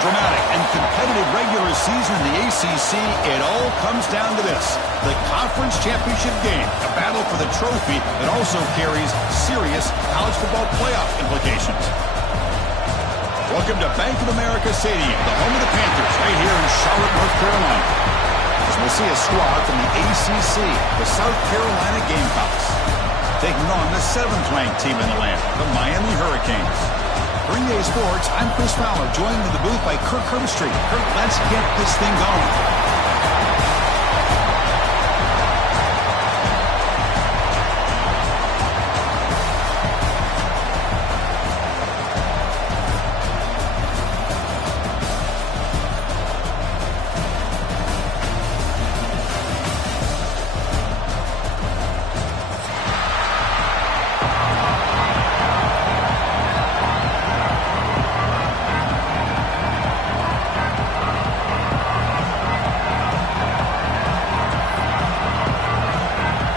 dramatic and competitive regular season in the ACC, it all comes down to this: the conference championship game, a battle for the trophy that also carries serious college football playoff implications. Welcome to Bank of America Stadium, the home of the Panthers, right here in Charlotte, North Carolina. As we'll see a squad from the ACC, the South Carolina Gamecocks, taking on the 7th-ranked team in the land, the Miami Hurricanes. For EA Sports, I'm Chris Fowler, joined in the booth by Kirk Herbstreit. Kirk, let's get this thing going.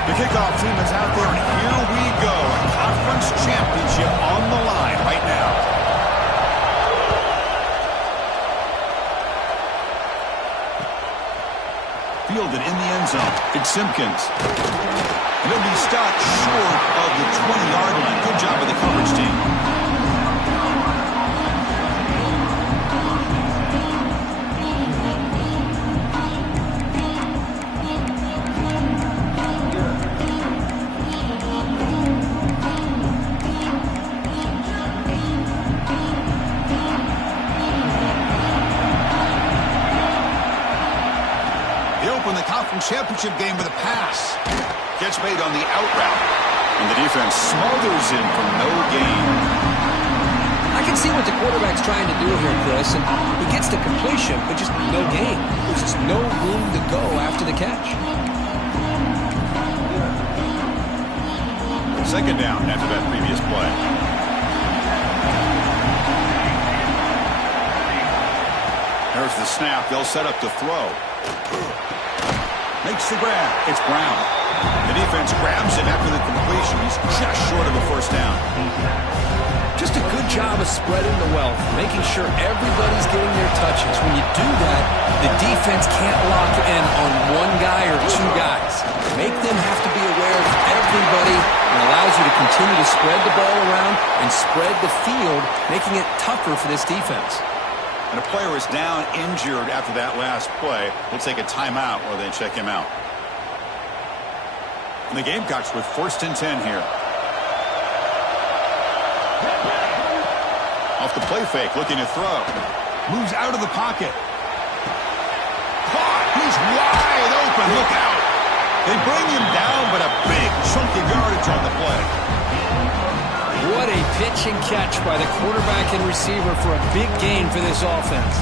The kickoff team is out there, and here we go. A conference championship on the line right now. Fielded in the end zone. It's Simpkins. And he'll be stopped short of the 20-yard line. Good job by the coverage team. Championship game with a pass. Gets made on the out route. And the defense smothers him for no gain. I can see what the quarterback's trying to do here, Chris. And he gets the completion, but just no gain. There's just no room to go after the catch. Second down after that previous play. There's the snap. They'll set up to throw. Makes the grab. It's Brown. The defense grabs him after the completion. He's just short of a first down. Just a good job of spreading the wealth, making sure everybody's getting their touches. When you do that, the defense can't lock in on one guy or two guys. Make them have to be aware of everybody, and allows you to continue to spread the ball around and spread the field, making it tougher for this defense. And a player is down injured after that last play. We'll take a timeout or they check him out. And the Gamecocks with 1st and 10 here. Off the play fake, looking to throw. Moves out of the pocket. Caught! He's wide open. Look out! They bring him down, but a big chunk of yardage on the play. What a pitch and catch by the quarterback and receiver for a big gain for this offense.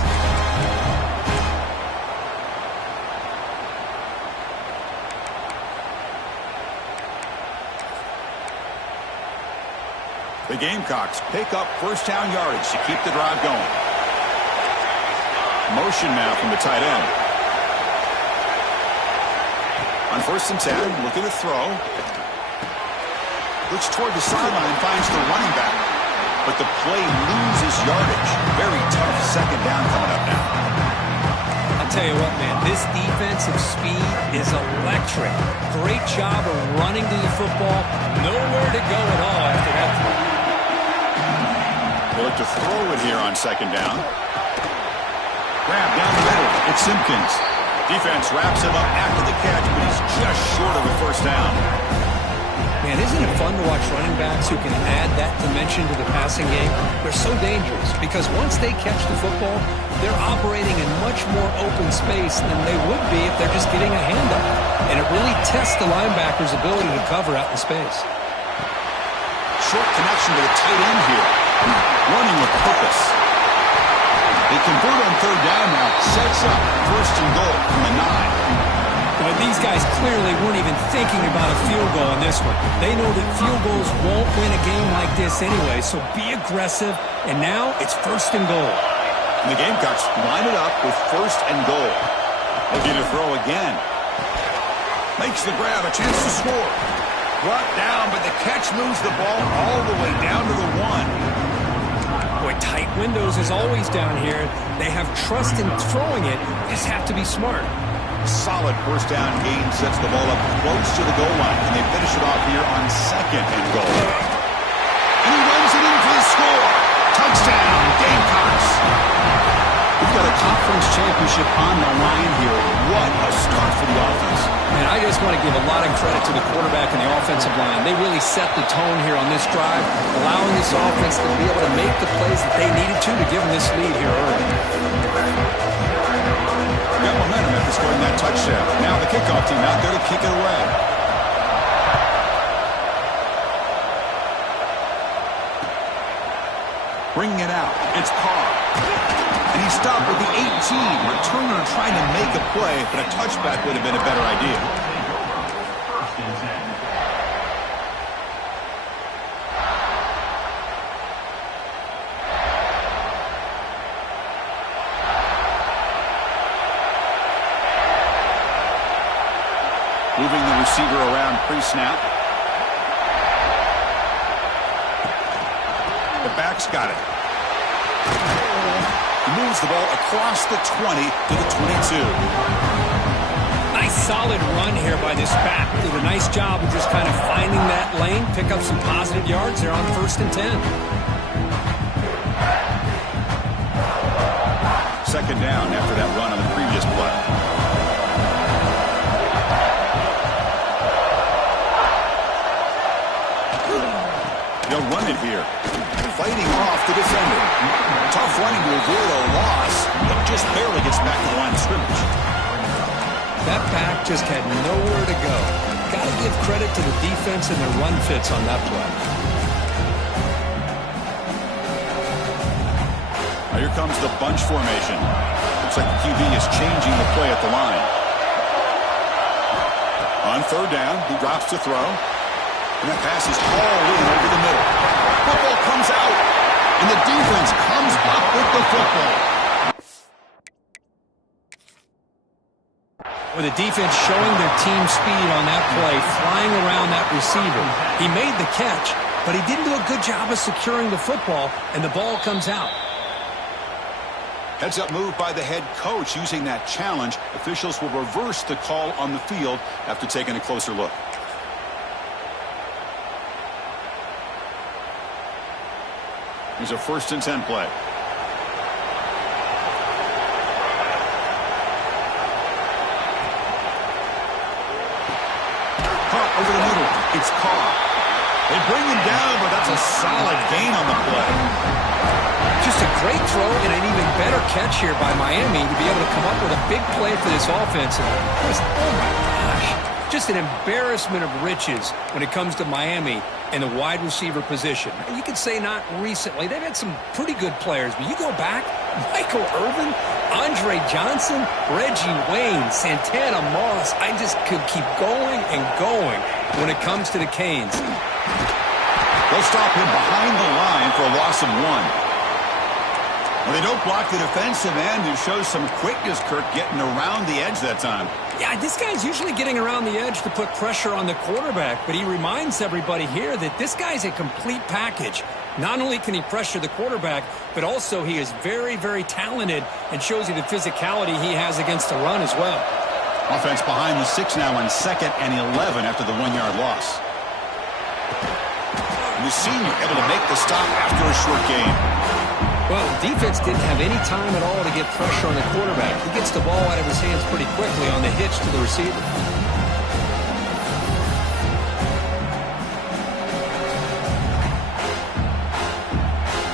The Gamecocks pick up first down yardage to keep the drive going. Motion now from the tight end. On 1st and 10, looking to throw. Looks toward the sideline, finds the running back. But the play loses yardage. Very tough second down coming up now. I'll tell you what, man, this defensive speed is electric. Great job of running to the football. Nowhere to go at all after that throw. They look to throw it here on 2nd down. Grab down the middle. It's Simpkins. Defense wraps him up after the catch, but he's just short of a first down. Man, isn't it fun to watch running backs who can add that dimension to the passing game? They're so dangerous because once they catch the football, they're operating in much more open space than they would be if they're just getting a handoff. And it really tests the linebacker's ability to cover out in space. Short connection to the tight end here. Running with purpose. They convert on 3rd down now. Sets up 1st and goal from the 9. But these guys clearly weren't even thinking about a field goal in this one. They know that field goals won't win a game like this anyway, so be aggressive. And now it's 1st and goal. And the Gamecocks line it up with 1st and goal. Looking to throw again. Makes the grab, a chance to score. Brought down, but the catch moves the ball all the way down to the 1. Boy, tight windows as always down here. They have trust in throwing it. Just have to be smart. Solid first down gain sets the ball up close to the goal line, and they finish it off here on 2nd and goal. And he runs it in for the score. Touchdown, Gamecocks. We've got a conference championship on the line here. What a start for the offense. And I just want to give a lot of credit to the quarterback and the offensive line. They really set the tone here on this drive, allowing this offense to be able to make the plays that they needed to give them this lead here early. Got momentum after scoring that touchdown. Now the kickoff team out there to kick it away. Bringing it out. It's Carr. And he stopped with the 18. Returner trying to make a play, but a touchback would have been a better idea. Moving the receiver around pre-snap. The back's got it. He moves the ball across the 20 to the 22. Nice solid run here by this back. Did a nice job of just kind of finding that lane, pick up some positive yards there on 1st and 10. 2nd down after that run on the previous play. They'll run it here. Fighting off the defender. Tough running to avoid a loss, but just barely gets back to the line of scrimmage. That back just had nowhere to go. Got to give credit to the defense and their run fits on that play. Now here comes the bunch formation. Looks like the QB is changing the play at the line. On 3rd down, he drops to throw. And that pass is hauled in over the middle. Football comes out, and the defense comes up with the football. With the defense showing their team speed on that play, flying around that receiver. He made the catch, but he didn't do a good job of securing the football, and the ball comes out. Heads-up move by the head coach using that challenge. Officials will reverse the call on the field after taking a closer look. Here's a 1st and 10 play. Caught over the middle. It's Carr. They bring him down, but that's a solid gain on the play. Just a great throw and an even better catch here by Miami to be able to come up with a big play for this offense. And just, oh my gosh, just an embarrassment of riches when it comes to Miami and the wide receiver position. You could say not recently. They've had some pretty good players, but you go back, Michael Irvin, Andre Johnson, Reggie Wayne, Santana Moss. I just could keep going and going when it comes to the Canes. They'll stop him behind the line for a loss of 1. Well, they don't block the defensive end, who shows some quickness, Kirk, getting around the edge that time. Yeah, this guy's usually getting around the edge to put pressure on the quarterback, but he reminds everybody here that this guy's a complete package. Not only can he pressure the quarterback, but also he is very, very talented and shows you the physicality he has against the run as well. Offense behind the 6 now on 2nd and 11 after the 1-yard loss. And the senior able to make the stop after a short gain. Well, the defense didn't have any time at all to get pressure on the quarterback. He gets the ball out of his hands pretty quickly on the hitch to the receiver.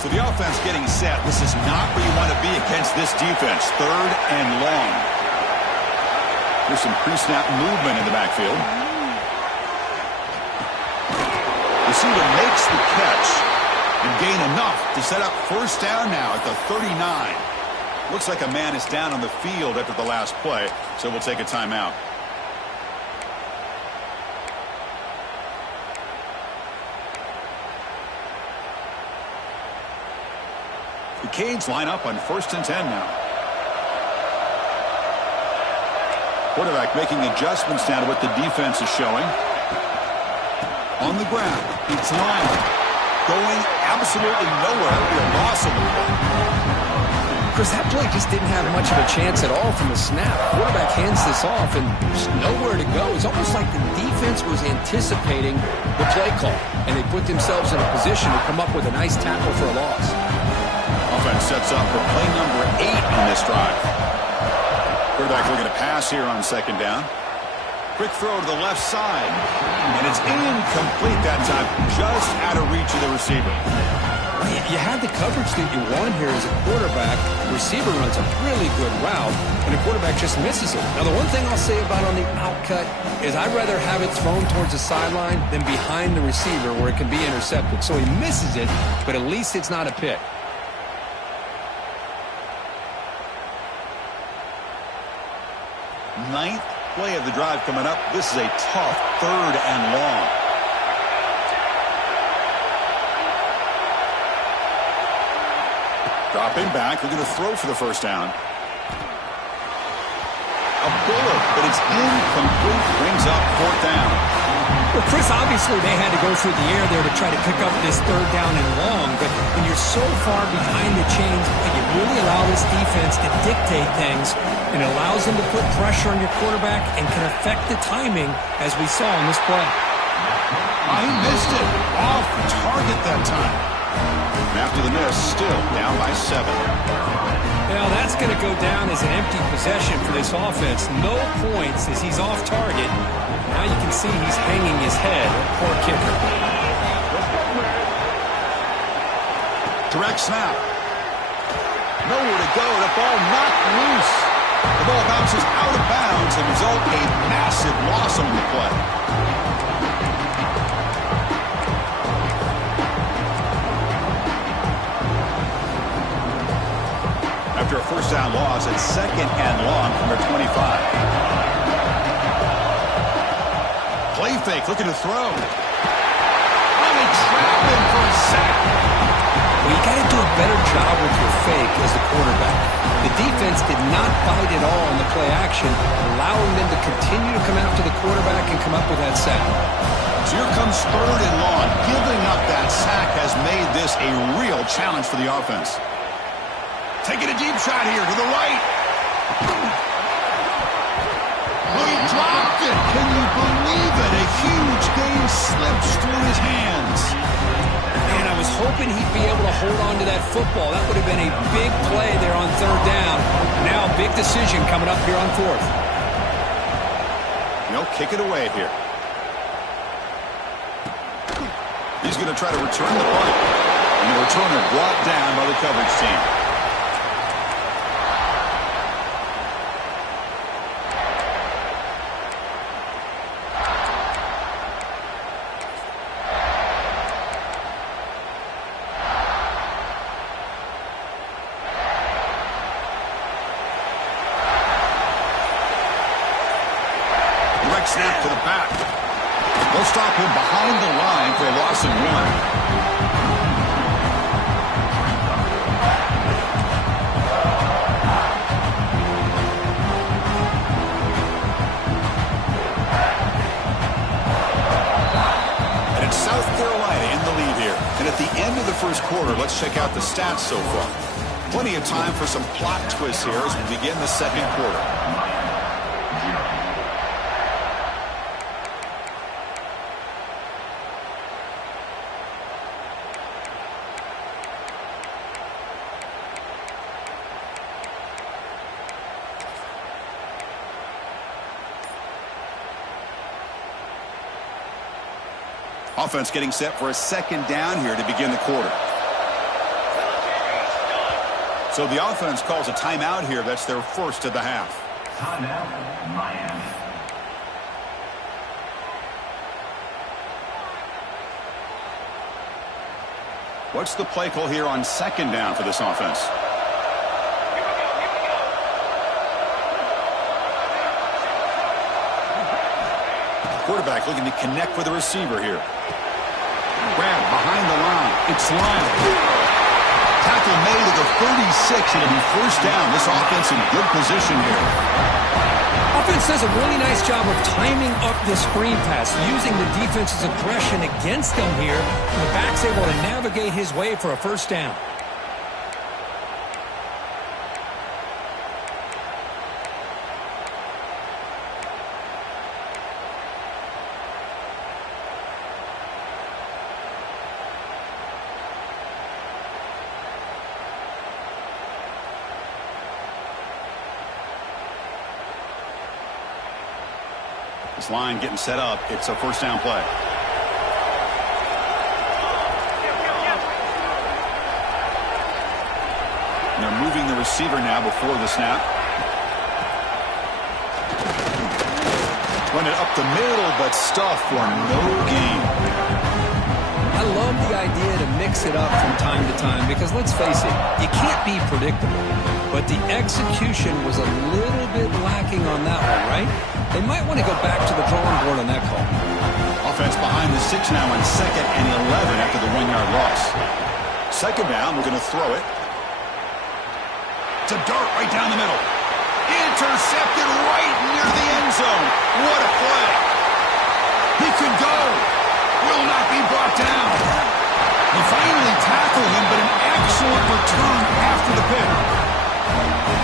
So the offense getting set. This is not where you want to be against this defense. 3rd and long. There's some pre-snap movement in the backfield. Receiver makes the catch and gain enough to set up 1st down now at the 39. Looks like a man is down on the field after the last play, so we'll take a timeout. The Canes line up on 1st and 10 now. Quarterback making adjustments now to what the defense is showing. On the ground, it's Lyon. going absolutely nowhere. It'll be a loss of the play. Chris, that play just didn't have much of a chance at all from the snap. Quarterback hands this off and there's nowhere to go. It's almost like the defense was anticipating the play call, and they put themselves in a position to come up with a nice tackle for a loss. Offense sets up for play number 8 on this drive. Quarterback looking to pass here on second down. Quick throw to the left side, and it's incomplete that time, just out of reach of the receiver. You had the coverage that you want here as a quarterback. The receiver runs a really good route, and the quarterback just misses it. Now, the one thing I'll say about on the outcut is I'd rather have it thrown towards the sideline than behind the receiver where it can be intercepted. So he misses it, but at least it's not a pick. Ninth play of the drive coming up. This is a tough 3rd and long. Dropping back, looking to throw for the first down. A bullet, but it's incomplete. Brings up 4th down. Well, Chris, obviously they had to go through the air there to try to pick up this 3rd down and long, but when you're so far behind the chains, you really allow this defense to dictate things, and it allows them to put pressure on your quarterback and can affect the timing, as we saw in this play. He missed it. Off target that time. And after the miss, still down by 7. Well, that's going to go down as an empty possession for this offense. No points as he's off target. Now you can see he's hanging his head. Poor kicker. Direct snap. Nowhere to go. The ball knocked loose. The ball bounces out of bounds and result a massive loss on the play. After a first down loss, it's 2nd and long from their 25. Play fake, looking to throw. Oh, they trap him for a sack. Well, you got to do a better job with your fake as the quarterback. The defense did not bite at all in the play action, allowing them to continue to come after the quarterback and come up with that sack. So here comes 3rd and long. Giving up that sack has made this a real challenge for the offense. Taking a deep shot here to the right. He dropped it. Can you believe it? A huge gain slips through his hands. And I was hoping he'd be able to hold on to that football. That would have been a big play there on 3rd down. Now a big decision coming up here on 4th. Kick it away here. He's going to try to return the punt. And the returner brought down by the coverage team. Snap to the back. They'll stop him behind the line for a loss of 1. And it's South Carolina in the lead here. And at the end of the first quarter, let's check out the stats so far. Plenty of time for some plot twists here as we begin the second quarter. Offense getting set for a 2nd down here to begin the quarter. So the offense calls a timeout here. That's their first of the half. Timeout, Miami. What's the play call here on 2nd down for this offense? Quarterback looking to connect with the receiver here. Grab behind the line. It's Lyle. Tackle made at the 36. It'll be first down. This offense in good position here. Offense does a really nice job of timing up this screen pass, using the defense's aggression against them here, and the back's able to navigate his way for a first down. This line getting set up. It's a first down play. And they're moving the receiver now before the snap. Run it up the middle, but stuff for no gain. I love the idea to mix it up from time to time because, let's face it, you can't be predictable. But the execution was a little bit lacking on that one, right? They might want to go back to the drawing board on that call. Offense behind the 6 now on 2nd and 11 after the 1-yard loss. Second down, we're going to throw it. To dart right down the middle. Intercepted right near the end zone. What a play. He could go. Will not be brought down. He finally tackled him, but an excellent return after the pick.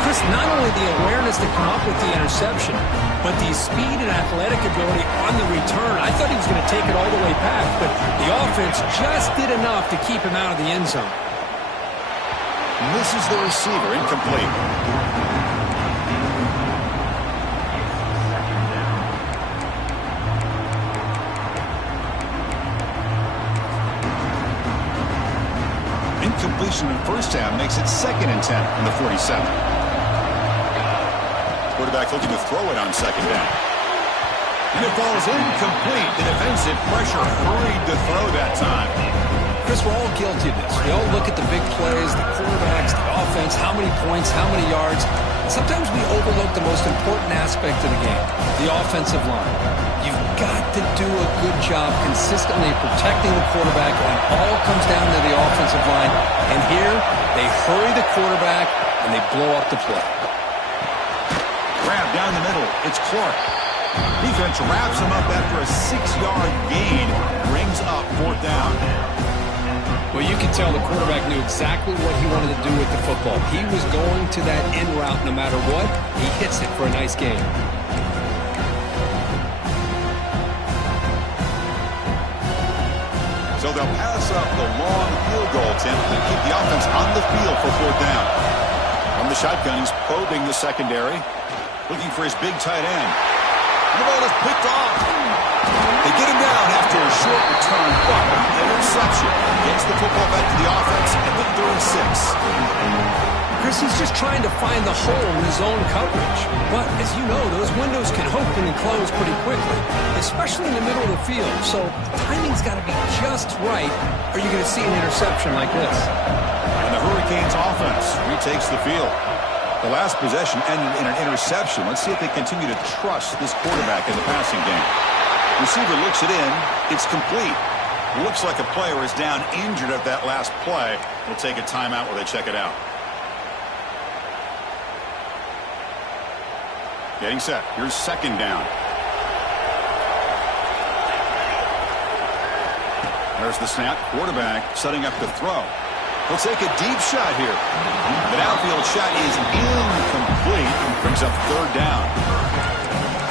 Chris, not only the awareness to come up with the interception, but the speed and athletic ability on the return. I thought he was going to take it all the way back, but the offense just did enough to keep him out of the end zone. Misses the receiver, incomplete. Incompletion in first down makes it 2nd and 10 on the 47. Quarterback looking to throw it on 2nd down. And it falls incomplete. The defensive pressure hurried to throw that time. Chris, we're all guilty of this. We all look at the big plays, the quarterbacks, the offense, how many points, how many yards. Sometimes we overlook the most important aspect of the game, the offensive line. You've got to do a good job consistently protecting the quarterback when it all comes down to the offensive line. And here, they hurry the quarterback and they blow up the play. Grab down the middle. It's Clark. Defense wraps him up after a 6-yard gain. Brings up 4th down. Well, you can tell the quarterback knew exactly what he wanted to do with the football. He was going to that in route no matter what. He hits it for a nice gain. So they'll pass up the long field goal attempt and keep the offense on the field for 4th down. From the shotgun, he's probing the secondary, looking for his big tight end. And the ball is picked off. They get him down after a short return, but interception gets the football back to the offense at the 3rd and 6. Chris, he's just trying to find the hole in his own coverage. But, as you know, those windows can open and close pretty quickly, especially in the middle of the field. So, timing's got to be just right, or you're going to see an interception like this. And the Hurricanes offense retakes the field. The last possession ended in an interception. Let's see if they continue to trust this quarterback in the passing game. Receiver looks it in. It's complete. Looks like a player is down injured at that last play. They'll take a timeout while they check it out. Getting set. Here's 2nd down. There's the snap. Quarterback setting up to throw. He'll take a deep shot here. The downfield shot is incomplete. Brings up 3rd down.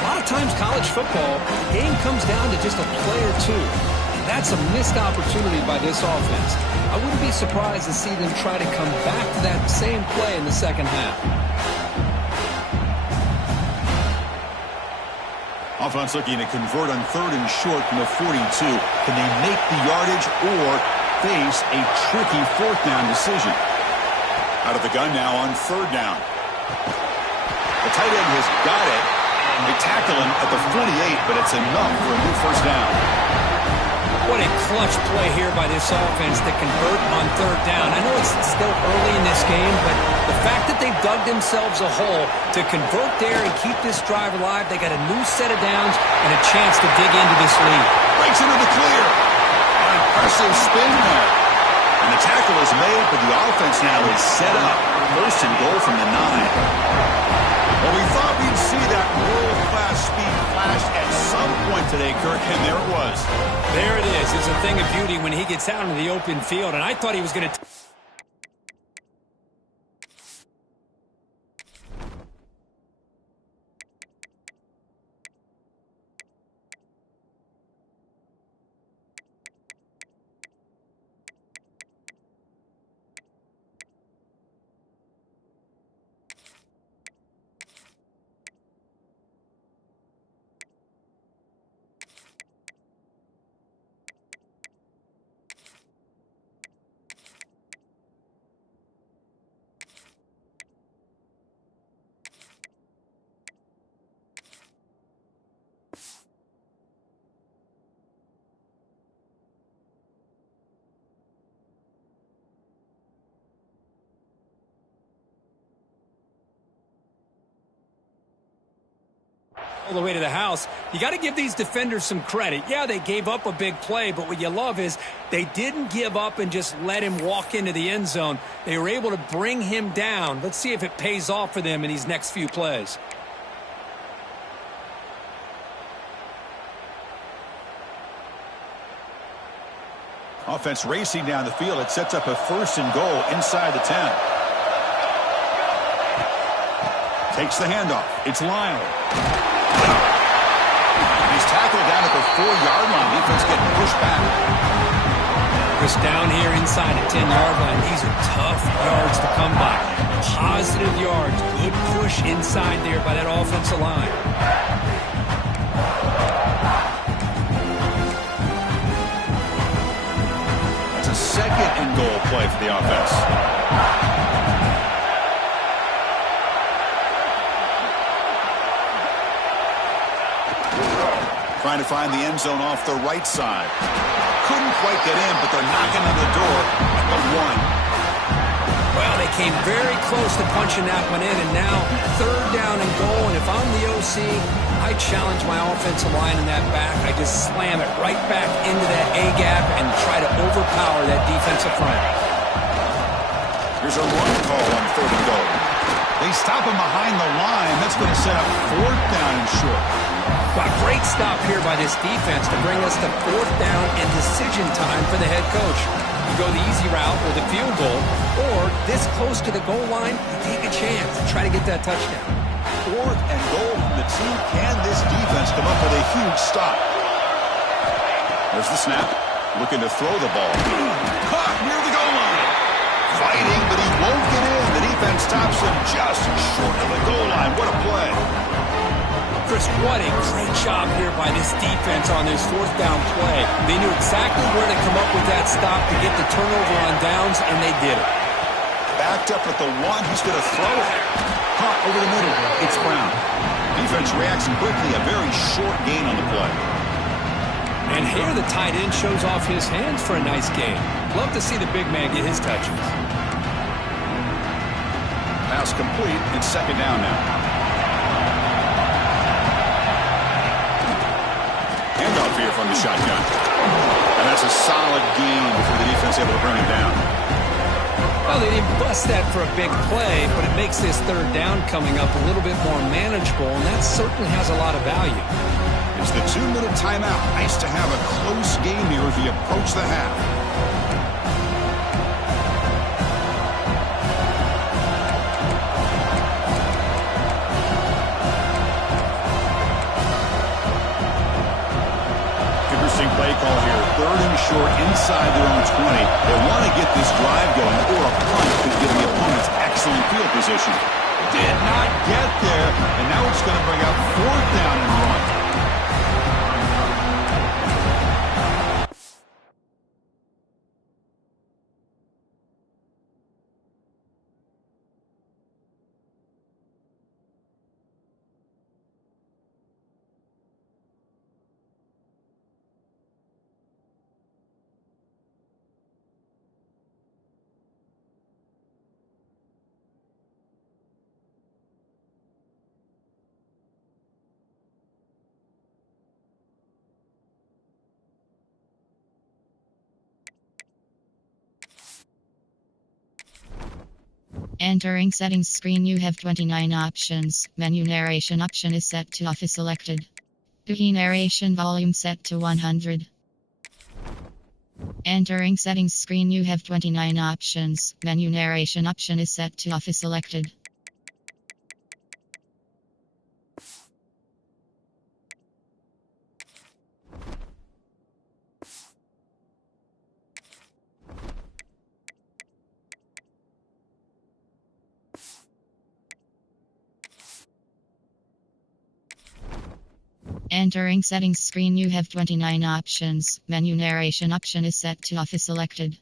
A lot of times college football, the game comes down to just a play or two. And that's a missed opportunity by this offense. I wouldn't be surprised to see them try to come back to that same play in the second half. Offense looking to convert on 3rd and short from the 42. Can they make the yardage or face a tricky 4th down decision? Out of the gun now on 3rd down. The tight end has got it. They tackle him at the 48, but it's enough for a new 1st down. What a clutch play here by this offense to convert on 3rd down. I know it's still early in this game, but the fact that they've dug themselves a hole to convert there and keep this drive alive, they got a new set of downs and a chance to dig into this lead. Breaks into the clear. An impressive spin there. And the tackle tackle is made, but the offense now is set up. First and goal from the 9. Well, we thought we'd see that world-class speed flash at some point today, Kirk, and there it was. There it is. It's a thing of beauty when he gets out into the open field, and I thought he was going to... all the way to the house. You got to give these defenders some credit. Yeah, they gave up a big play, but what you love is they didn't give up and just let him walk into the end zone. They were able to bring him down. Let's see if it pays off for them in these next few plays. Offense racing down the field. It sets up a first and goal inside the 10. Takes the handoff. It's Lyle. He's tackled down at the 4-yard line. Defense getting pushed back. Chris, down here inside the 10-yard line. These are tough yards to come by. Positive yards. Good push inside there by that offensive line. That's a second and goal play for the offense. Trying to find the end zone off the right side. Couldn't quite get in, but they're knocking on the door at the 1. Well, they came very close to punching that one in, and now third down and goal. And if I'm the OC, I challenge my offensive line in that back. I just slam it right back into that A-gap and try to overpower that defensive front. Here's a run call on third and goal. They stop him behind the line. That's going to set up fourth down and short. Well, great stop here by this defense to bring us to fourth down and decision time for the head coach. You go the easy route with a field goal, or this close to the goal line, you take a chance and try to get that touchdown. Fourth and goal from the team. Can this defense come up with a huge stop? There's the snap. Looking to throw the ball. Caught near the goal line. Fighting, but he won't get in. The defense stops him just short of the goal line. What a play. Chris, what a great job here by this defense on this fourth down play. They knew exactly where to come up with that stop to get the turnover on downs, and they did it. Backed up at the 1. He's going to throw it. Caught over the middle. It's Brown. Defense reacts quickly. A very short gain on the play. And here the tight end shows off his hands for a nice gain. Love to see the big man get his touches. Pass complete. It's second down now. Handoff here from the shotgun. And that's a solid gain before the defense able to bring him down. Well, they didn't bust that for a big play, but it makes this third down coming up a little bit more manageable, and that certainly has a lot of value. It's the 2-minute timeout. Nice to have a close game here as we approach the half. Play call here, third and short inside their own 20. They want to get this drive going, or a punt could give the opponents excellent field position. Did not get there, and now it's going to bring out fourth down and 1. Entering settings screen, you have 29 options. Menu narration option is set to off is selected. Key narration volume set to 100. Entering settings screen, you have 29 options. Menu narration option is set to off is selected. Entering settings screen, you have 29 options. Menu narration option is set to off is selected.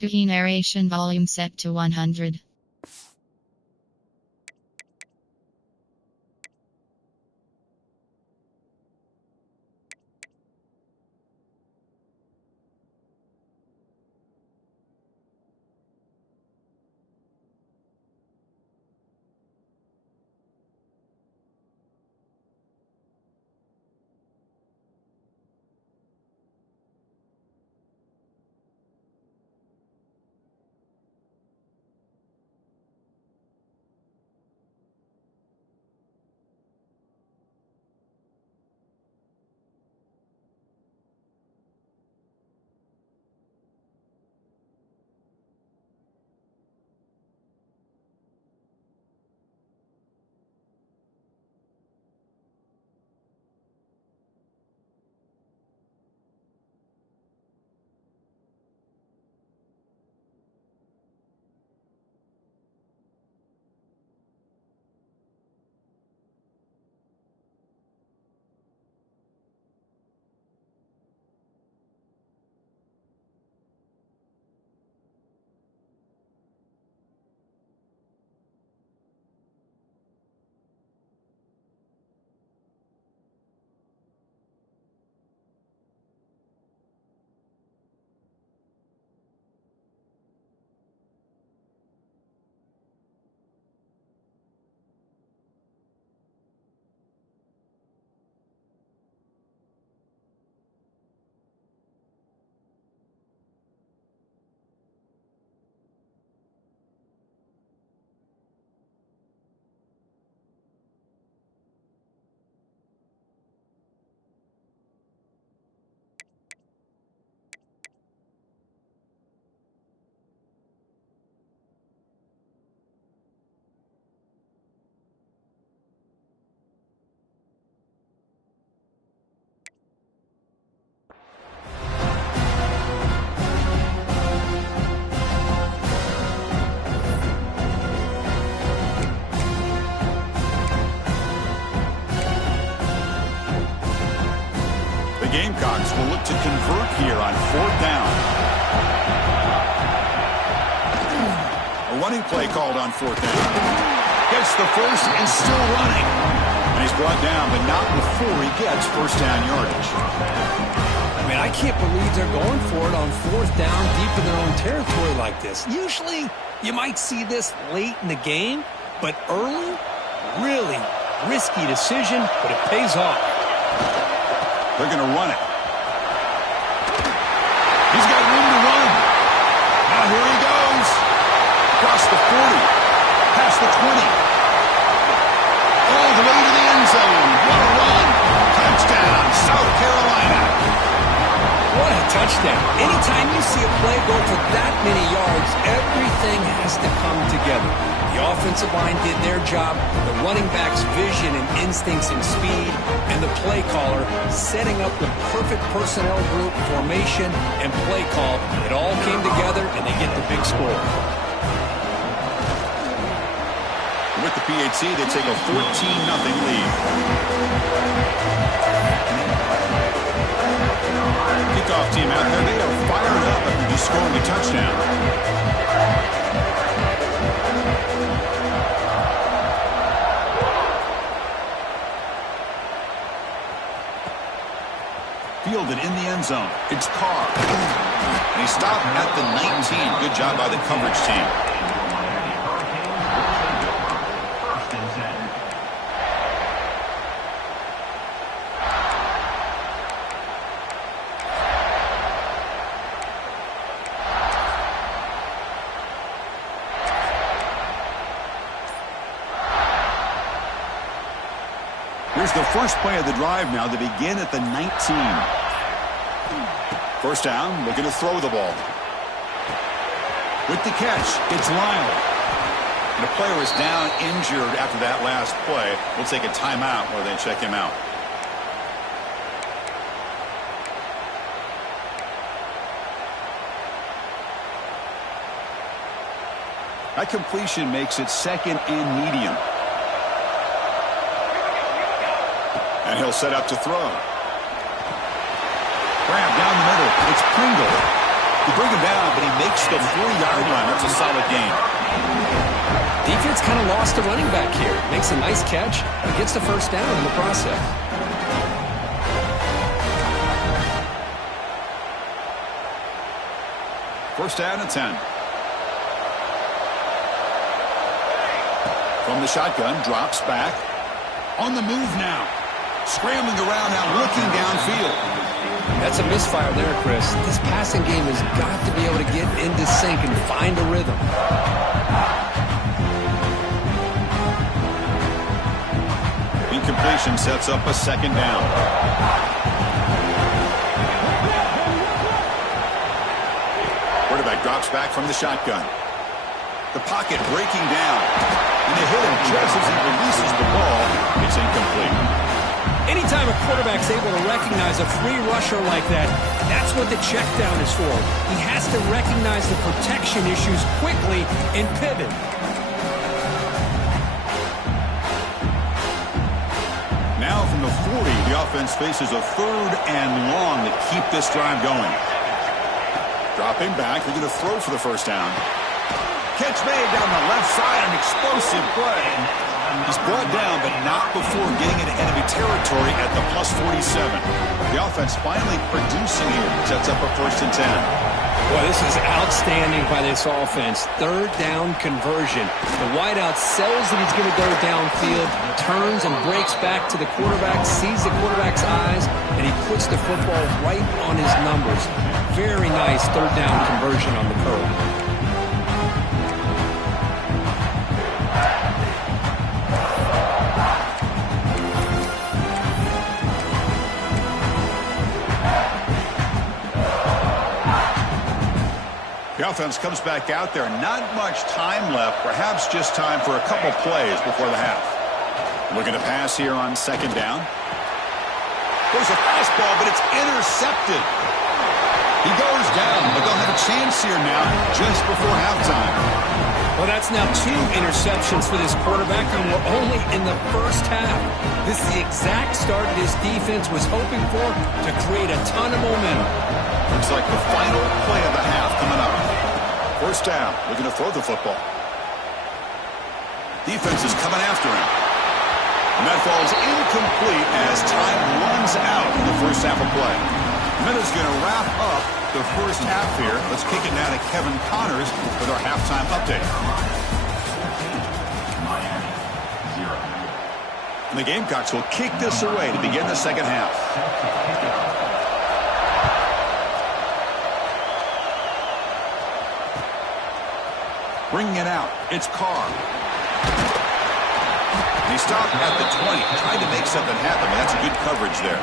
Key narration volume set to 100. Gamecocks will look to convert here on 4th down. A running play called on 4th down. Gets the first and still running. And he's brought down, but not before he gets first down yardage. I mean, I can't believe they're going for it on 4th down deep in their own territory like this. Usually, you might see this late in the game, but early, really risky decision, but it pays off. They're going to run it. He's got room to run. Now here he goes. Across the 40. Past the 20. All the way to the end zone. What a run. Touchdown, South Carolina. What a touchdown. Anytime you see a play go for that many yards, everything has to come together. The offensive line did their job, the running back's vision and instincts and speed, and the play caller setting up the perfect personnel group, formation, and play call. It all came together, and they get the big score. With the PAT, they take a 14-0 lead. Kickoff team out there, they are fired up after just scoring a touchdown. Fielded in the end zone. It's Carr. And he stopped at the 19. Good job by the coverage team. Here's the first play of the drive now to begin at the 19. First down, looking to throw the ball. With the catch, it's Lyle. And the player is down injured after that last play. We'll take a timeout while they check him out. That completion makes it second and medium. And he'll set up to throw. Grab down the middle. It's Pringle. You bring him down, but he makes the 4-yard line. That's a solid gain. Defense kind of lost a running back here. Makes a nice catch and gets the first down in the process. First down and 10. From the shotgun, drops back. On the move now. Scrambling around now, looking downfield. That's a misfire there, Chris. This passing game has got to be able to get into sync and find a rhythm. Incompletion sets up a second down. Quarterback drops back from the shotgun. The pocket breaking down. And they hit him just as he releases the ball. It's incomplete. Anytime a quarterback's able to recognize a free rusher like that, that's what the check down is for. He has to recognize the protection issues quickly and pivot. Now from the 40, the offense faces a third and long to keep this drive going. Dropping back, they're going to throw for the first down. Catch made down the left side, an explosive play. He's brought down, but not before getting into enemy territory at the plus 47. The offense finally producing here. Sets up a first and 10. Boy, this is outstanding by this offense. Third down conversion. The wideout sells that he's going to go downfield, turns and breaks back to the quarterback, sees the quarterback's eyes, and he puts the football right on his numbers. Very nice third down conversion on the curve. The offense comes back out there. Not much time left. Perhaps just time for a couple plays before the half. Looking to pass here on second down. There's a fastball, but it's intercepted. He goes down, but they'll have a chance here now just before halftime. Well, that's now 2 interceptions for this quarterback, and we're only in the first half. This is the exact start this defense was hoping for to create a ton of momentum. Looks like the final play of the half coming up. First down, looking to throw the football. Defense is coming after him. And that falls incomplete as time runs out in the first half of play. Minutes going to wrap up the first half here. Let's kick it now to Kevin Connors with our halftime update. Miami, 0. And the Gamecocks will kick this away to begin the second half. Bringing it out, it's Carr. He stopped at the 20, trying to make something happen, but that's a good coverage there.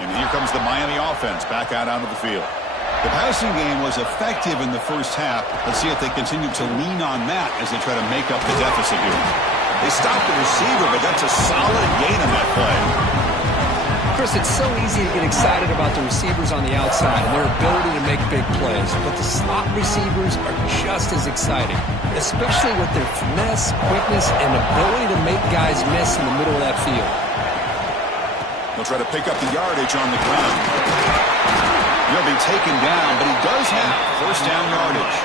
And here comes the Miami offense back out onto the field. The passing game was effective in the first half. Let's see if they continue to lean on that as they try to make up the deficit here. They stopped the receiver, but that's a solid gain on that play. Chris, it's so easy to get excited about the receivers on the outside and their ability to make big plays, but the slot receivers are just as exciting, especially with their finesse, quickness, and ability to make guys miss in the middle of that field. He'll try to pick up the yardage on the ground. He'll be taken down, but he does have first down yardage.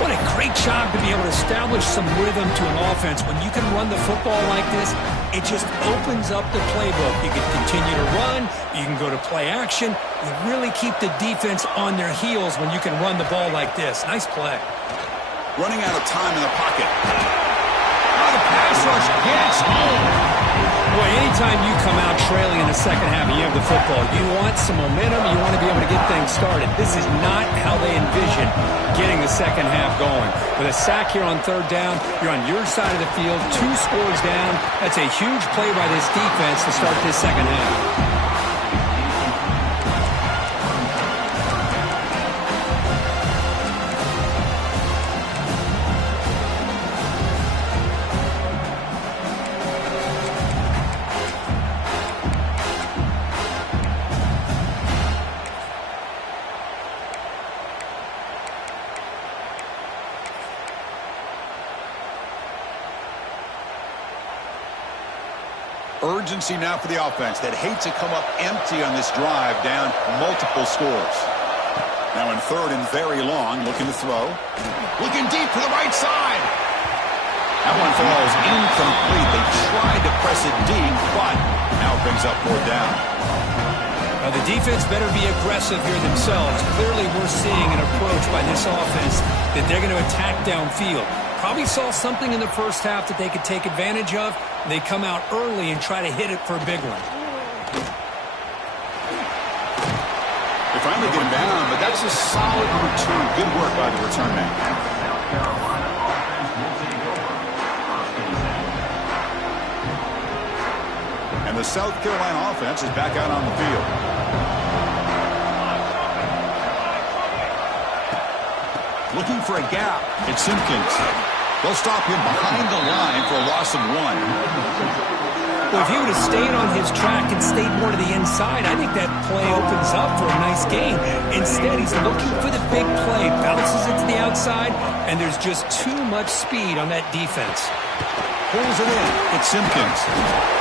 What a great job to be able to establish some rhythm to an offense. When you can run the football like this, it just opens up the playbook. You can continue to run. You can go to play action. You really keep the defense on their heels when you can run the ball like this. Nice play. Running out of time in the pocket. Now the pass rush gets home. Well, anytime you come out trailing in the second half and you have the football, you want some momentum, you want to be able to get things started. This is not how they envision getting the second half going. With a sack here on third down, you're on your side of the field, 2 scores down. That's a huge play by this defense to start this second half. Urgency now for the offense that hates to come up empty on this drive, down multiple scores. Now in third and very long, looking to throw. Looking deep to the right side. That one falls incomplete. They tried to press it deep, but now it brings up 4th down. Now the defense better be aggressive here themselves. Clearly we're seeing an approach by this offense that they're going to attack downfield. Probably saw something in the first half that they could take advantage of. They come out early and try to hit it for a big one. They finally get him down, but that's a solid return. Good work by the return man. And the South Carolina offense is back out on the field. Looking for a gap. It's Simpkins. They'll stop him behind the line for a loss of 1. Well, if he would have stayed on his track and stayed more to the inside, I think that play opens up for a nice gain. Instead, he's looking for the big play, bounces it to the outside, and there's just too much speed on that defense. Pulls it in. It's Simpkins.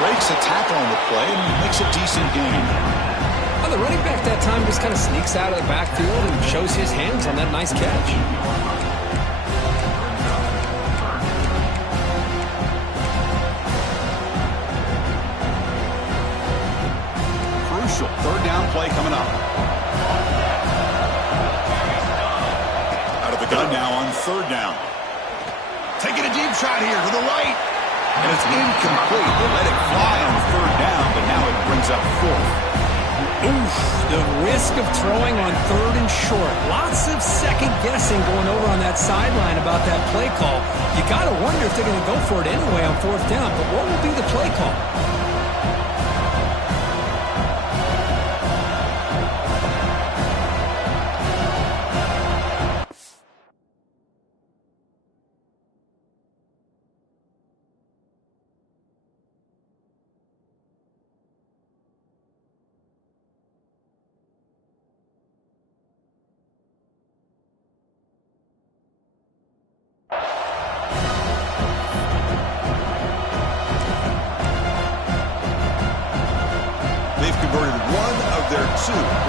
Breaks a tackle on the play and makes a decent gain. Well, the running back that time just kind of sneaks out of the backfield and shows his hands on that nice catch. Third down play coming up. Out of the gun now on 3rd down. Taking a deep shot here to the right. And it's incomplete. They let it fly on 3rd down, but now it brings up 4th. Oof, the risk of throwing on 3rd and short. Lots of second guessing going over on that sideline about that play call. You got to wonder if they're going to go for it anyway on 4th down, but what will be the play call?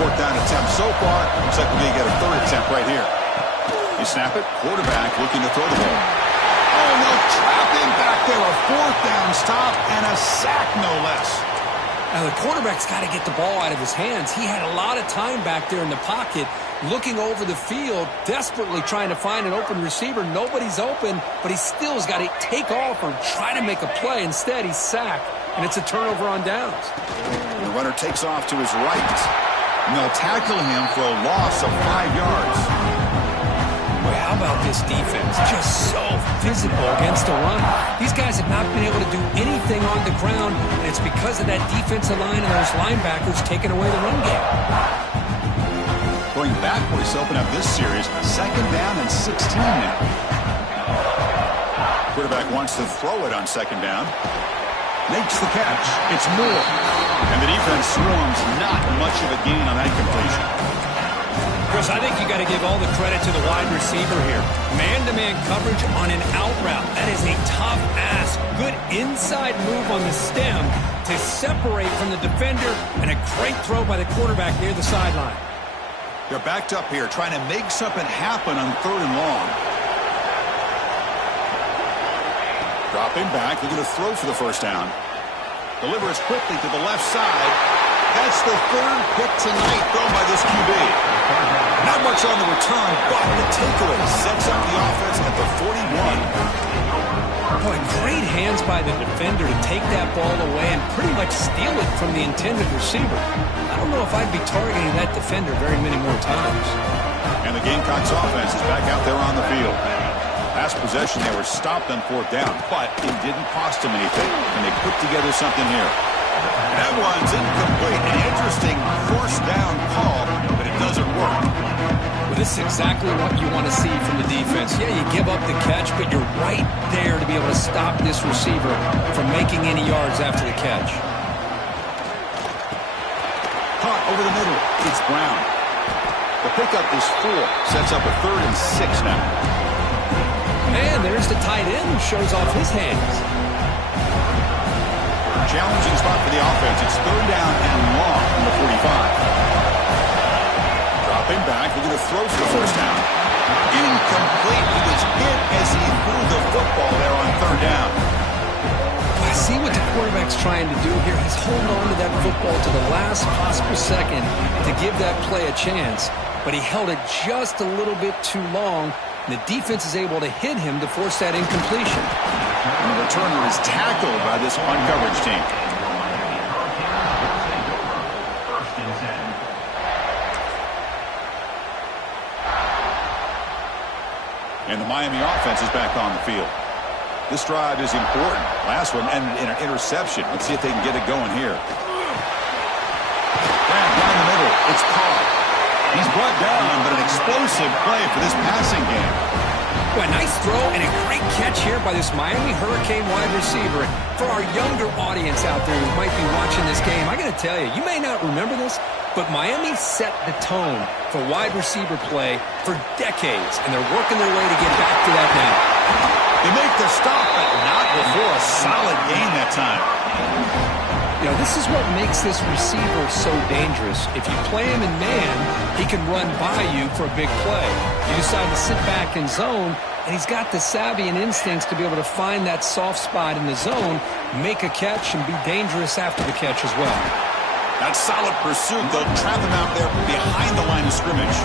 Fourth down attempt so far. Looks like we're going to get a 3rd attempt right here. You snap it. Quarterback looking to throw the ball. Oh, no. Trapped in back there. A 4th down stop and a sack, no less. Now, the quarterback's got to get the ball out of his hands. He had a lot of time back there in the pocket, looking over the field, desperately trying to find an open receiver. Nobody's open, but he still has got to take off or try to make a play. Instead, he's sacked, and it's a turnover on downs. The runner takes off to his right. And they'll tackle him for a loss of 5 yards. Boy, how about this defense? Just so physical against the run. These guys have not been able to do anything on the ground, and it's because of that defensive line and those linebackers taking away the run game. Going backwards to open up this series, 2nd down and 16 now. Quarterback wants to throw it on 2nd down. Makes the catch. It's Moore. And the defense swarms, not much of a gain on that completion. Chris, I think you got to give all the credit to the wide receiver here. Man-to-man coverage on an out route. That is a tough ask. Good inside move on the stem to separate from the defender, and a great throw by the quarterback near the sideline. They're backed up here, trying to make something happen on 3rd and long. Dropping back, looking to throw for the 1st down. Delivers quickly to the left side. That's the 3rd pick tonight thrown by this QB. Not much on the return, but the takeaway sets up the offense at the 41. Boy, great Great hands by the defender to take that ball away and pretty much steal it from the intended receiver. I don't know if I'd be targeting that defender very many more times. And the Gamecocks offense is back out there on the field. Last possession, they were stopped on 4th down, but it didn't cost them anything, and they put together something here. That one's incomplete. An interesting 4th down call, but it doesn't work. Well, this is exactly what you want to see from the defense. Yeah, you give up the catch, but you're right there to be able to stop this receiver from making any yards after the catch. Caught over the middle. It's Brown. The pickup is 4. Sets up a 3rd and 6 now. And there's the tight end who shows off his hands. Challenging spot for the offense. It's 3rd down and long from the 45. Dropping back, looking to throw for the 1st down. Incomplete. He was hit as he threw the football there on 3rd down. I see what the quarterback's trying to do here. He's holding on to that football to the last possible second to give that play a chance. But he held it just a little bit too long. And the defense is able to hit him to force that incompletion. And the returner is tackled by this punt coverage team. First and 10. And the Miami offense is back on the field. This drive is important. Last one ended in an interception. Let's see if they can get it going here. Grab down the middle. It's caught. He's brought down, but an explosive play for this passing game. Well, a nice throw and a great catch here by this Miami Hurricane wide receiver. For our younger audience out there who might be watching this game, I got to tell you, you may not remember this, but Miami set the tone for wide receiver play for decades, and they're working their way to get back to that now. They make the stop, but not before a solid gain that time. You know, this is what makes this receiver so dangerous. If you play him in man, he can run by you for a big play. You decide to sit back in zone, and he's got the savvy and instincts to be able to find that soft spot in the zone, make a catch, and be dangerous after the catch as well. That solid pursuit, they'll trap him out there behind the line of scrimmage.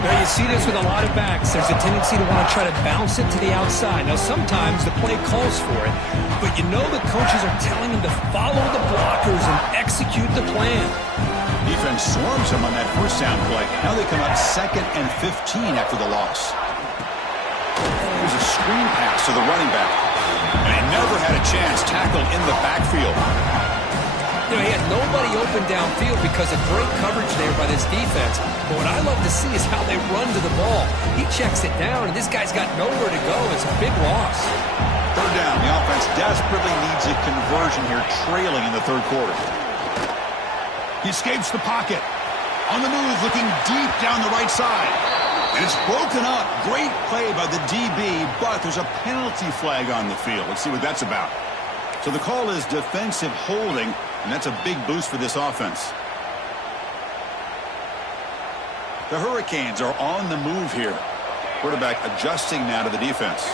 Now, you see this with a lot of backs. There's a tendency to want to try to bounce it to the outside. Now, sometimes the play calls for it, but you know the coaches are telling them to follow the blockers and execute the plan. Defense swarms him on that 1st down play. Now they come up 2nd and 15 after the loss. There's a screen pass to the running back. And he never had a chance tackled in the backfield. You know, he had nobody open downfield because of great coverage there by this defense. But what I love to see is how they run to the ball. He checks it down, and this guy's got nowhere to go. It's a big loss. 3rd down. The offense desperately needs a conversion here, trailing in the 3rd quarter. He escapes the pocket. On the move, looking deep down the right side. And it's broken up. Great play by the DB, but there's a penalty flag on the field. Let's see what that's about. So the call is defensive holding, and that's a big boost for this offense. The Hurricanes are on the move here. Quarterback adjusting now to the defense.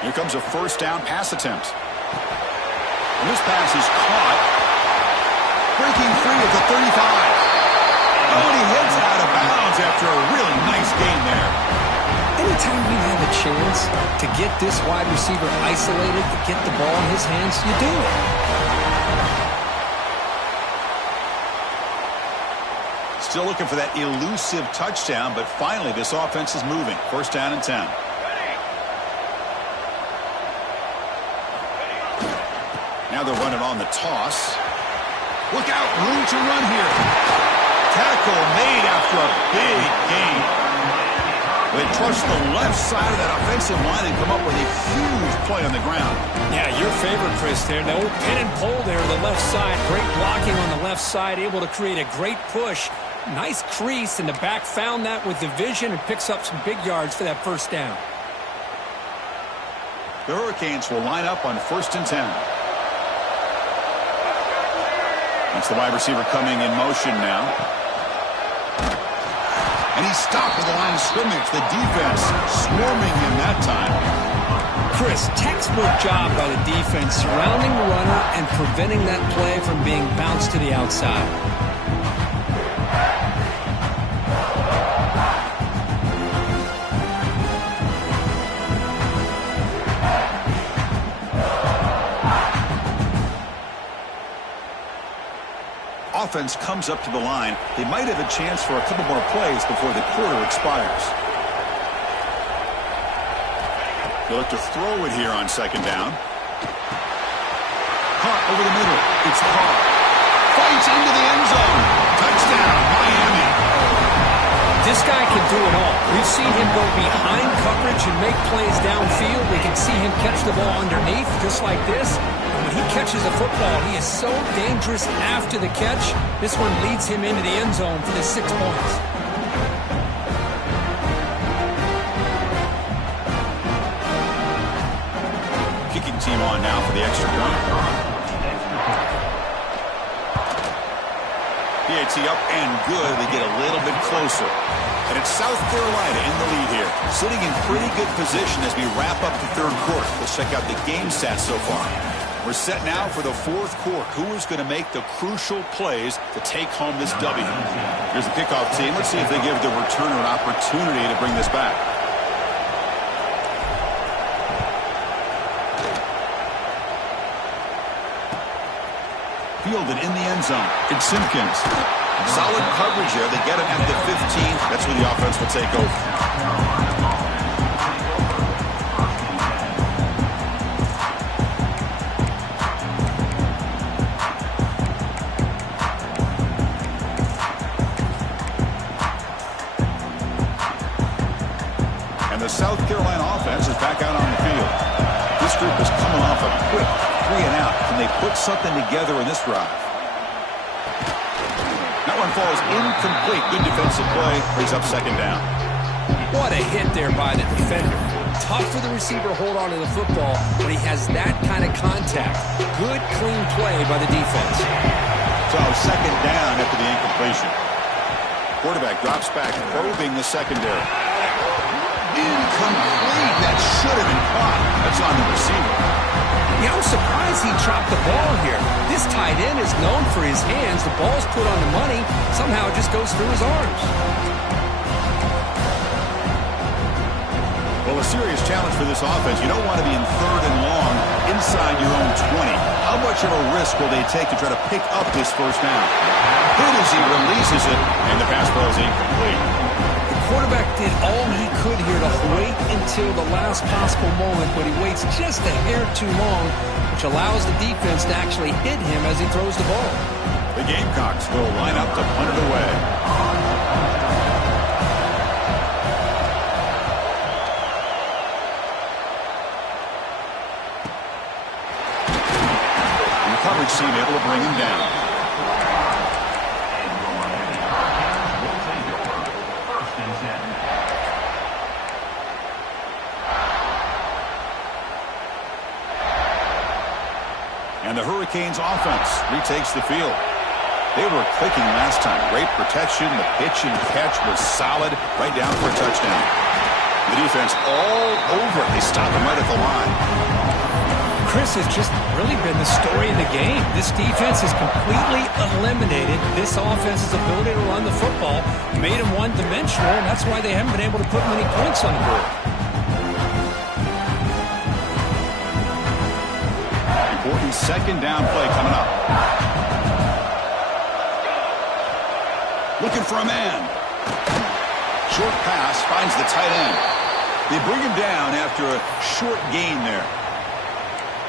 Here comes a 1st down pass attempt. And this pass is caught. Breaking free at the 35. Oh, and he heads out of bounds after a really nice gain there. Anytime you have a chance to get this wide receiver isolated, to get the ball in his hands, you do it. Still looking for that elusive touchdown, but finally this offense is moving. 1st down and 10. Now they're running on the toss. Look out, room to run here. Tackle made after a big gain. They trust the left side of that offensive line and come up with a huge play on the ground. Yeah, your favorite, Chris, there. The old pin and pull there on the left side. Great blocking on the left side, able to create a great push. Nice crease, and the back found that with the vision and picks up some big yards for that 1st down. The Hurricanes will line up on 1st and 10. That's the wide receiver coming in motion now. And he's stopped at the line of scrimmage. The defense swarming him that time. Chris, textbook job by the defense surrounding the runner and preventing that play from being bounced to the outside. offense comes up to the line, they might have a chance for a couple more plays before the quarter expires. They look to throw it here on second down. Caught over the middle. It's Carr. Fights into the end zone. Touchdown, Miami. This guy can do it all. We've seen him go behind coverage and make plays downfield. We can see him catch the ball underneath just like this. And when he catches a football, he is so dangerous after the catch. This one leads him into the end zone for the 6 points. Kicking team on now for the extra point. PAT up and good. They get a little bit closer. And it's South Carolina in the lead here, sitting in pretty good position as we wrap up the third quarter. Let's check out the game stats so far. We're set now for the fourth quarter. Who is going to make the crucial plays to take home this W? Here's the kickoff team. Let's see if they give the returner an opportunity to bring this back. Fielded in the end zone. It's Simpkins. Solid coverage there. They get him at the 15. That's where the offense will take over. And the South Carolina offense is back out on the field. This group is coming off a quick 3 and out. Can they put something together in this drive? That one falls incomplete. Good defensive play. Brings up second down. What a hit there by the defender. Tough for the receiver to hold on to the football, but he has that kind of contact. Good, clean play by the defense. So second down after the incompletion. Quarterback drops back, probing the secondary. Incomplete. That should have been caught. That's on the receiver. Yeah, I'm surprised he dropped the ball here. This tight end is known for his hands. The ball's put on the money. Somehow it just goes through his arms. Well, a serious challenge for this offense. You don't want to be in third and long inside your own 20. How much of a risk will they take to try to pick up this first down? Hit as he releases it, and the pass ball is incomplete. Quarterback did all he could here to wait until the last possible moment, but he waits just a hair too long, which allows the defense to actually hit him as he throws the ball. The Gamecocks will line up to punt it away. And the coverage team able to bring him down. And the Hurricanes offense retakes the field. They were clicking last time. Great protection. The pitch and catch was solid. Right down for a touchdown. The defense all over it. They stop him right at the line. Chris has just really been the story of the game. This defense has completely eliminated this offense's ability to run the football, made them one-dimensional, and that's why they haven't been able to put many points on the board. Important second down play coming up. Looking for a man. Short pass finds the tight end. They bring him down after a short gain there.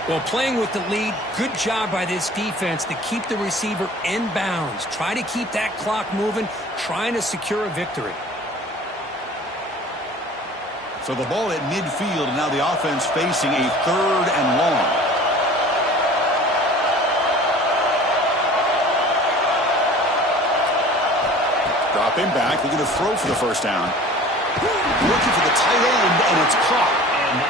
Well, playing with the lead, good job by this defense to keep the receiver in bounds. Try to keep that clock moving, trying to secure a victory. So the ball at midfield, and now the offense facing a third and long. Drop him back. Looking to throw for the first down. Looking for the tight end, and it's caught.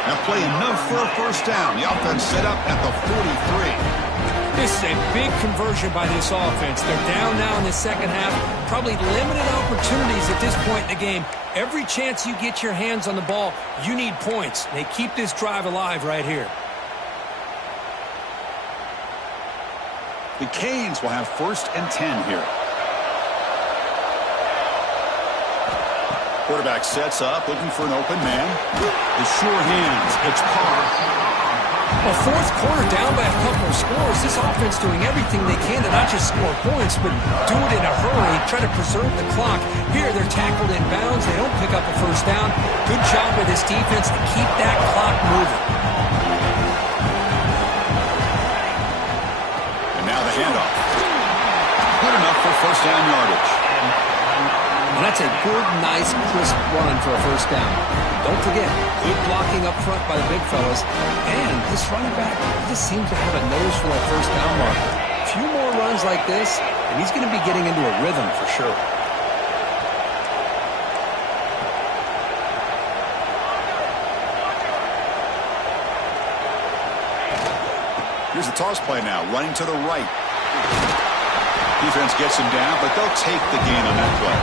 Now play enough for a first down. The offense set up at the 43. This is a big conversion by this offense. They're down now in the second half. Probably limited opportunities at this point in the game. Every chance you get your hands on the ball, you need points. They keep this drive alive right here. The Canes will have first and 10 here. Quarterback sets up, looking for an open man. The sure hands. It's Carr. Well, fourth quarter down by a couple of scores. This offense doing everything they can to not just score points, but do it in a hurry, try to preserve the clock. Here, they're tackled in bounds. They don't pick up a first down. Good job by this defense to keep that clock moving. And now the handoff. Good enough for first down yardage. And that's a good, nice, crisp run for a first down. Don't forget, good blocking up front by the big fellas. And this running back just seems to have a nose for a first down marker. A few more runs like this, and he's going to be getting into a rhythm for sure. Here's the toss play now, running to the right. Defense gets him down, but they'll take the gain on that play.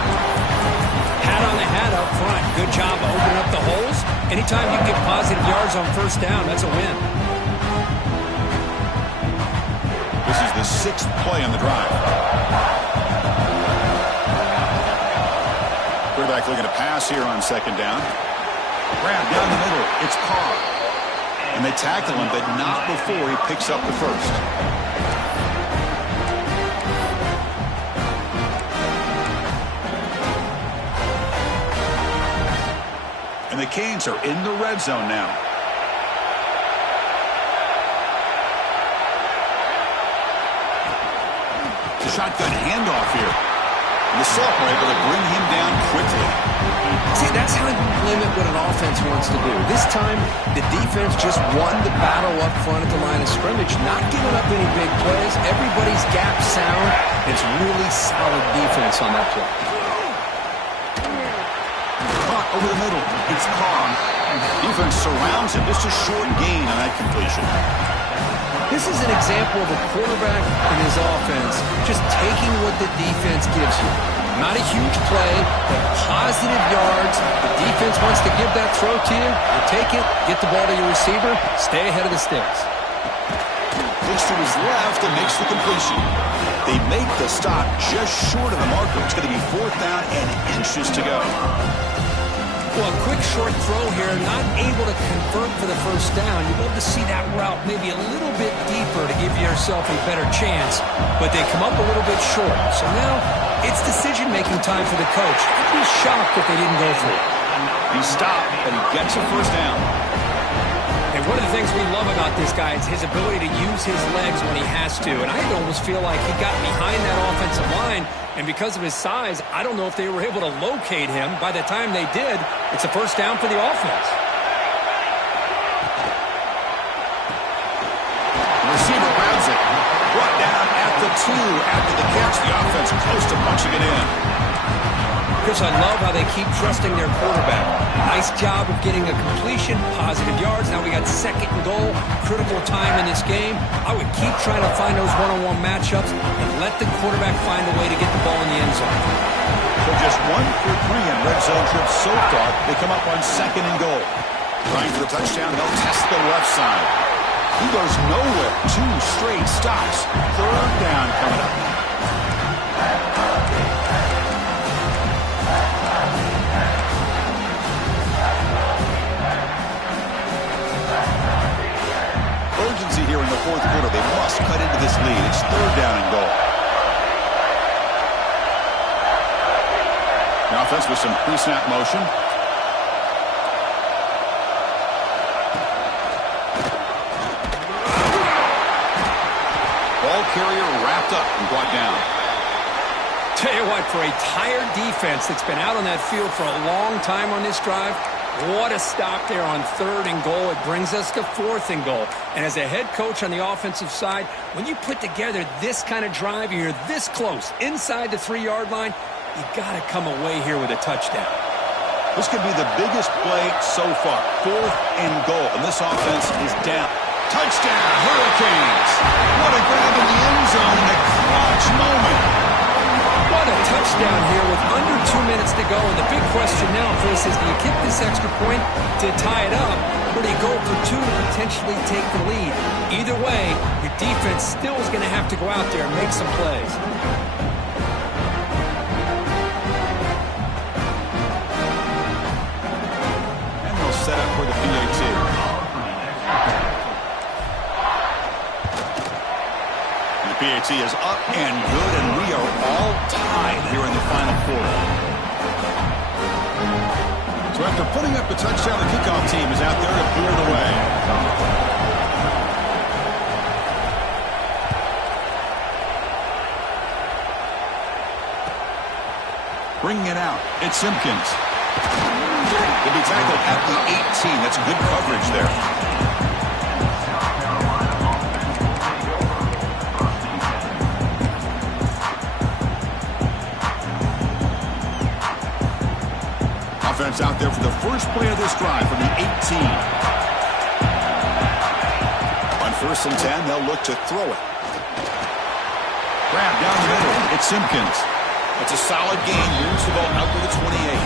Hat on the hat up front. Good job of opening up the holes. Anytime you can get positive yards on first down, that's a win. This is the 6th play on the drive. Quarterback looking to pass here on second down. Grab down the middle. It's Carr. And they tackle him, but not before he picks up the first. And the Canes are in the red zone now. The shotgun handoff here. And the sophomore able to bring him down quickly. See, that's how you limit what an offense wants to do. This time, the defense just won the battle up front at the line of scrimmage, not giving up any big plays. Everybody's gap sound. It's really solid defense on that play. Caught over the middle. It's Carr. Defense surrounds him. Just a short gain on that completion. This is an example of a quarterback and his offense just taking what the defense gives you. Not a huge play, but positive yards. The defense wants to give that throw to you. You take it, get the ball to your receiver, stay ahead of the sticks. Looks to his left and makes the completion. They make the stop just short of the marker. It's going to be 4th down and inches to go. Well, a quick short throw here, not able to convert for the first down. You'd love to see that route maybe a little bit deeper to give yourself a better chance, but they come up a little bit short. So now it's decision-making time for the coach. I'd be shocked if they didn't go for it. He stopped, and he gets a first down. And one of the things we love about this guy is his ability to use his legs when he has to. And I almost feel like he got behind that offensive line, and because of his size, I don't know if they were able to locate him. By the time they did, it's a first down for the offense. The receiver grabs it. Brought down at the 2 after the catch. The offense close to punching it in. Chris, I love how they keep trusting their quarterback. Nice job of getting a completion, positive yards. Now we got 2nd and goal, critical time in this game. I would keep trying to find those one-on-one matchups and let the quarterback find a way to get the ball in the end zone. So just 1 for 3 in red zone trips so far. They come up on 2nd and goal. Trying for the touchdown, they'll test the left side. He goes nowhere. 2 straight stops. 3rd down coming up. Urgency here in the 4th quarter. They must cut into this lead. It's 3rd down and goal. The offense with some pre-snap motion. Ball carrier wrapped up and brought down. Tell you what, for a tired defense that's been out on that field for a long time on this drive, what a stop there on 3rd and goal. It brings us to 4th and goal. And as a head coach on the offensive side, when you put together this kind of drive, you're this close, inside the 3-yard line, you got to come away here with a touchdown. This could be the biggest play so far. 4th and goal, and this offense is down. Touchdown, Hurricanes! What a grab in the end zone in a clutch moment. What a touchdown here with under 2 minutes to go. And the big question now, Chris, is do you kick this extra point to tie it up, or do you go for 2 to potentially take the lead? Either way, your defense still is going to have to go out there and make some plays. And they'll set up for the PAT. PAT is up and good, and we are all tied here in the final quarter. So after putting up the touchdown, the kickoff team is out there to clear it away. Bringing it out, it's Simpkins. He'll be tackled at the 18. That's good coverage there. Offense out there for the first play of this drive from the 18. On 1st and 10, they'll look to throw it. Grab down the middle. It's Simpkins. It's a solid gain. Moves the ball out to the 28.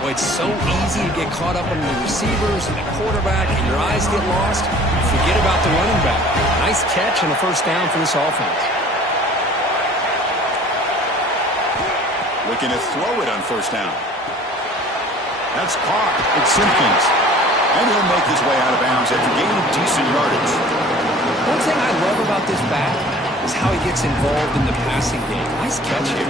Well, it's so easy to get caught up on the receivers and the quarterback, and your eyes get lost. Forget about the running back. Nice catch and a first down for this offense. Looking to throw it on 1st down. That's Carr. It's Simpkins. And he'll make his way out of bounds after gaining decent yardage. One thing I love about this back is how he gets involved in the passing game. Nice catch here.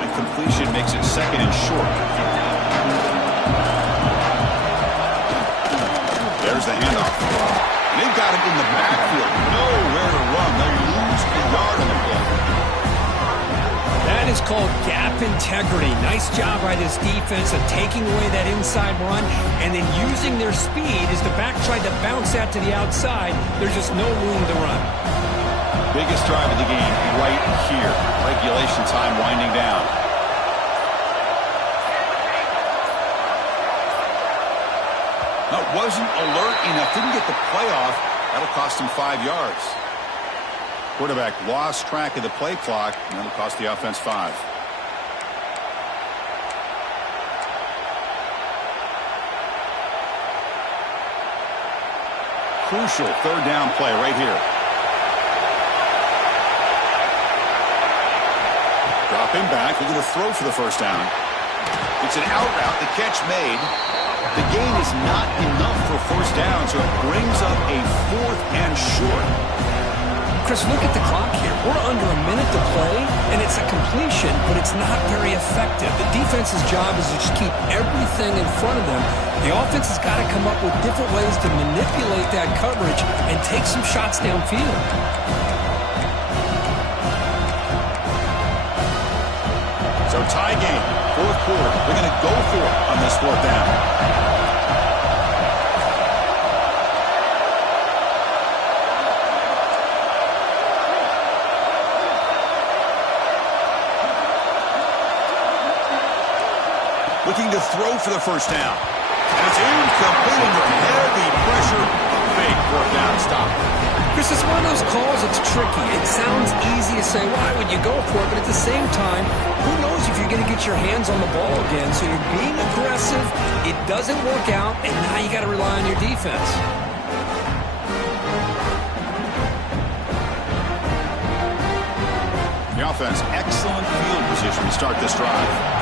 And completion makes it 2nd and short. There's the handoff. And they've got him in the backfield. Nowhere to run. They'll lose a yard on the play. That is called gap integrity. Nice job by this defense of taking away that inside run and then using their speed as the back tried to bounce that to the outside. There's just no room to run. Biggest drive of the game right here. Regulation time winding down. That wasn't alert enough. Didn't get the play off. That'll cost him 5 yards. Quarterback lost track of the play clock, and that'll cost the offense 5. Crucial 3rd down play right here. Dropping back, looking to throw for the 1st down. It's an out route, the catch made. The gain is not enough for 1st down, so it brings up a 4th and short. Chris, look at the clock here. We're under a minute to play, and it's a completion, but it's not very effective. The defense's job is to just keep everything in front of them. The offense has got to come up with different ways to manipulate that coverage and take some shots downfield. So tie game, 4th quarter. They're going to go for it on this 4th down. Looking to throw for the 1st down. And it's incomplete under heavy pressure. A big 4th down stop. Chris, it's one of those calls that's tricky. It sounds easy to say, why would you go for it? But at the same time, who knows if you're going to get your hands on the ball again. So you're being aggressive. It doesn't work out. And now you got to rely on your defense. The offense, excellent field position to start this drive.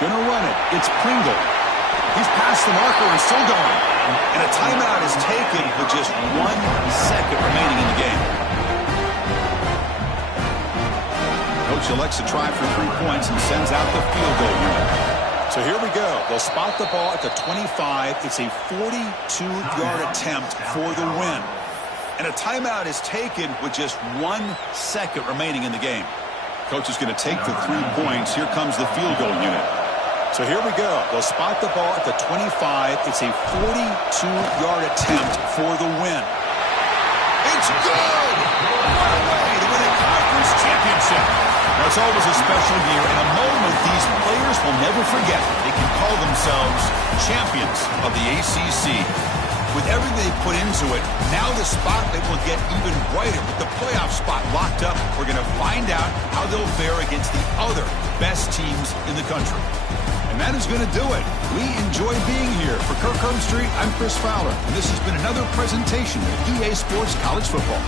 Gonna run it. It's Pringle. He's past the marker and still going. And a timeout is taken with just 1 second remaining in the game. Coach elects to try for 3 points and sends out the field goal unit. So here we go. They'll spot the ball at the 25. It's a 42-yard attempt for the win. And a timeout is taken with just 1 second remaining in the game. Coach is going to take the 3 points. Here comes the field goal unit. So here we go. They'll spot the ball at the 25. It's a 42-yard attempt for the win. It's good! What a way to win a conference championship. Now, it's always a special year and a moment these players will never forget. They can call themselves champions of the ACC. With everything they put into it, now the spotlight will get even brighter. With the playoff spot locked up, we're going to find out how they'll fare against the other best teams in the country. And that is going to do it. We enjoy being here. For Kirk Herbstreit, I'm Chris Fowler, and this has been another presentation of EA Sports College Football.